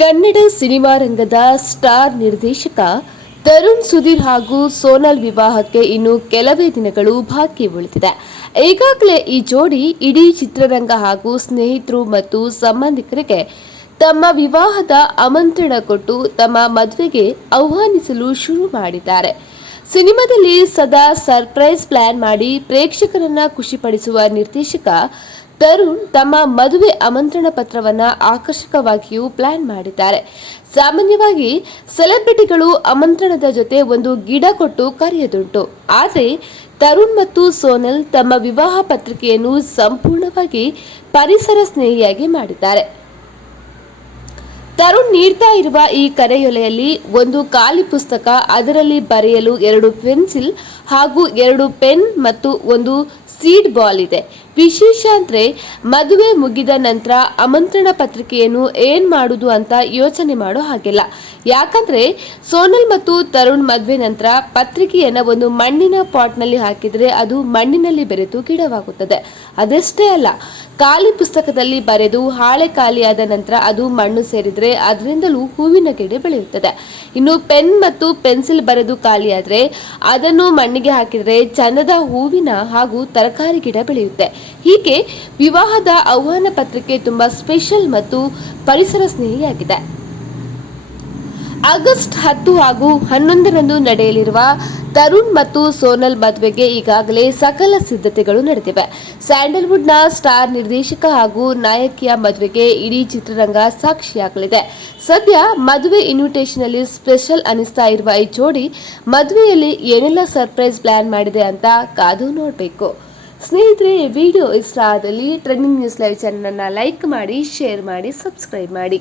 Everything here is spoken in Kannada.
ಕನ್ನಡ ಸಿನಿಮಾ ರಂಗದ ಸ್ಟಾರ್ ನಿರ್ದೇಶಕ ತರುಣ್ ಸುಧೀರ್ ಹಾಗೂ ಸೋನಲ್ ವಿವಾಹಕ್ಕೆ ಇನ್ನು ಕೆಲವೇ ದಿನಗಳು ಬಾಕಿ ಉಳಿದಿದೆ. ಈಗಾಗಲೇ ಈ ಜೋಡಿ ಇಡೀ ಚಿತ್ರರಂಗ ಹಾಗೂ ಸ್ನೇಹಿತರು ಮತ್ತು ಸಂಬಂಧಿಕರಿಗೆ ತಮ್ಮ ವಿವಾಹದ ಆಮಂತ್ರಣ ಕೊಟ್ಟು ತಮ್ಮ ಮದುವೆಗೆ ಆಹ್ವಾನಿಸಲು ಶುರು ಮಾಡಿದ್ದಾರೆ. ಸಿನಿಮಾದಲ್ಲಿ ಸದಾ ಸರ್ಪ್ರೈಸ್ ಪ್ಲಾನ್ ಮಾಡಿ ಪ್ರೇಕ್ಷಕರನ್ನ ಖುಷಿಪಡಿಸುವ ನಿರ್ದೇಶಕ ತರುಣ್ ತಮ್ಮ ಮದುವೆ ಆಮಂತ್ರಣ ಪತ್ರವನ್ನ ಆಕರ್ಷಕವಾಗಿಯೂ ಪ್ಲಾನ್ ಮಾಡಿದ್ದಾರೆ. ಸಾಮಾನ್ಯವಾಗಿ ಸೆಲೆಬ್ರಿಟಿಗಳು ಆಮಂತ್ರಣದ ಜೊತೆ ಒಂದು ಗಿಡ ಕೊಟ್ಟು ಕರೆಯದುಂಟು. ಆದರೆ ತರುಣ್ ಮತ್ತು ಸೋನಲ್ ತಮ್ಮ ವಿವಾಹ ಪತ್ರಿಕೆಯನ್ನು ಸಂಪೂರ್ಣವಾಗಿ ಪರಿಸರ ಸ್ನೇಹಿಯಾಗಿ ಮಾಡಿದ್ದಾರೆ. ತರುಣ್ ನೀಡ್ತಾ ಇರುವ ಈ ಕರೆಯೊಲೆಯಲ್ಲಿ ಒಂದು ಖಾಲಿ ಪುಸ್ತಕ, ಅದರಲ್ಲಿ ಬರೆಯಲು ಎರಡು ಪೆನ್ಸಿಲ್ ಹಾಗೂ ಎರಡು ಪೆನ್ ಮತ್ತು ಒಂದು ಸೀಡ್ ಬಾಲ್ ಇದೆ. ವಿಶೇಷ ಅಂದ್ರೆ ಮದುವೆ ಮುಗಿದ ನಂತರ ಆಮಂತ್ರಣ ಪತ್ರಿಕೆಯನ್ನು ಏನು ಮಾಡುದು ಅಂತ ಯೋಚನೆ ಮಾಡೋ ಹಾಗಿಲ್ಲ. ಯಾಕಂದ್ರೆ ಸೋನಲ್ ಮತ್ತು ತರುಣ್ ಮದುವೆ ನಂತರ ಪತ್ರಿಕೆಯನ್ನು ಒಂದು ಮಣ್ಣಿನ ಪಾಟ್ನಲ್ಲಿ ಹಾಕಿದರೆ ಅದು ಮಣ್ಣಿನಲ್ಲಿ ಬೆರೆತು ಗಿಡವಾಗುತ್ತದೆ. ಅದಷ್ಟೇ ಅಲ್ಲ, ಖಾಲಿ ಪುಸ್ತಕದಲ್ಲಿ ಬರೆದು ಹಾಳೆ ಖಾಲಿಯಾದ ನಂತರ ಅದು ಮಣ್ಣು ಸೇರಿದ್ರೆ ಅದರಿಂದಲೂ ಹೂವಿನ ಗಿಡ ಬೆಳೆಯುತ್ತದೆ. ಇನ್ನು ಪೆನ್ ಮತ್ತು ಪೆನ್ಸಿಲ್ ಬರೆದು ಖಾಲಿಯಾದರೆ ಅದನ್ನು ಮಣ್ಣಿಗೆ ಹಾಕಿದರೆ ಚಂದದ ಹೂವಿನ ಹಾಗೂ ತರಕಾರಿ ಗಿಡ ಬೆಳೆಯುತ್ತೆ. ಹೀಗೆ ವಿವಾಹದ ಆಹ್ವಾನ ಪತ್ರಿಕೆ ತುಂಬಾ ಸ್ಪೆಷಲ್ ಮತ್ತು ಪರಿಸರ ಸ್ನೇಹಿಯಾಗಿದೆ. ಆಗಸ್ಟ್ ಹತ್ತು ಹಾಗೂ ಹನ್ನೊಂದರಂದು ನಡೆಯಲಿರುವ ತರುಣ್ ಮತ್ತು ಸೋನಲ್ ಮದುವೆಗೆ ಈಗಾಗಲೇ ಸಕಲ ಸಿದ್ಧತೆಗಳು ನಡೆದಿವೆ. ಸ್ಯಾಂಡಲ್ವುಡ್ನ ಸ್ಟಾರ್ ನಿರ್ದೇಶಕ ಹಾಗೂ ನಾಯಕಿಯ ಮದುವೆಗೆ ಇಡೀ ಚಿತ್ರರಂಗ ಸಾಕ್ಷಿಯಾಗಲಿದೆ. ಸದ್ಯ ಮದುವೆ ಇನ್ವಿಟೇಷನ್ ಅಲ್ಲಿ ಸ್ಪೆಷಲ್ ಅನಿಸ್ತಾ ಇರುವ ಈ ಜೋಡಿ ಮದುವೆಯಲ್ಲಿ ಏನೆಲ್ಲ ಸರ್ಪ್ರೈಸ್ ಪ್ಲಾನ್ ಮಾಡಿದೆ ಅಂತ ಕಾದು ನೋಡಬೇಕು. ಸ್ನೇಹಿತರೆ ವಿಡಿಯೋ ಇಷ್ಟ ಆದಲ್ಲಿ trending news live channel like ಮಾಡಿ, ಶೇರ್ ಮಾಡಿ, ಸಬ್ಸ್ಕ್ರೈಬ್ ಮಾಡಿ.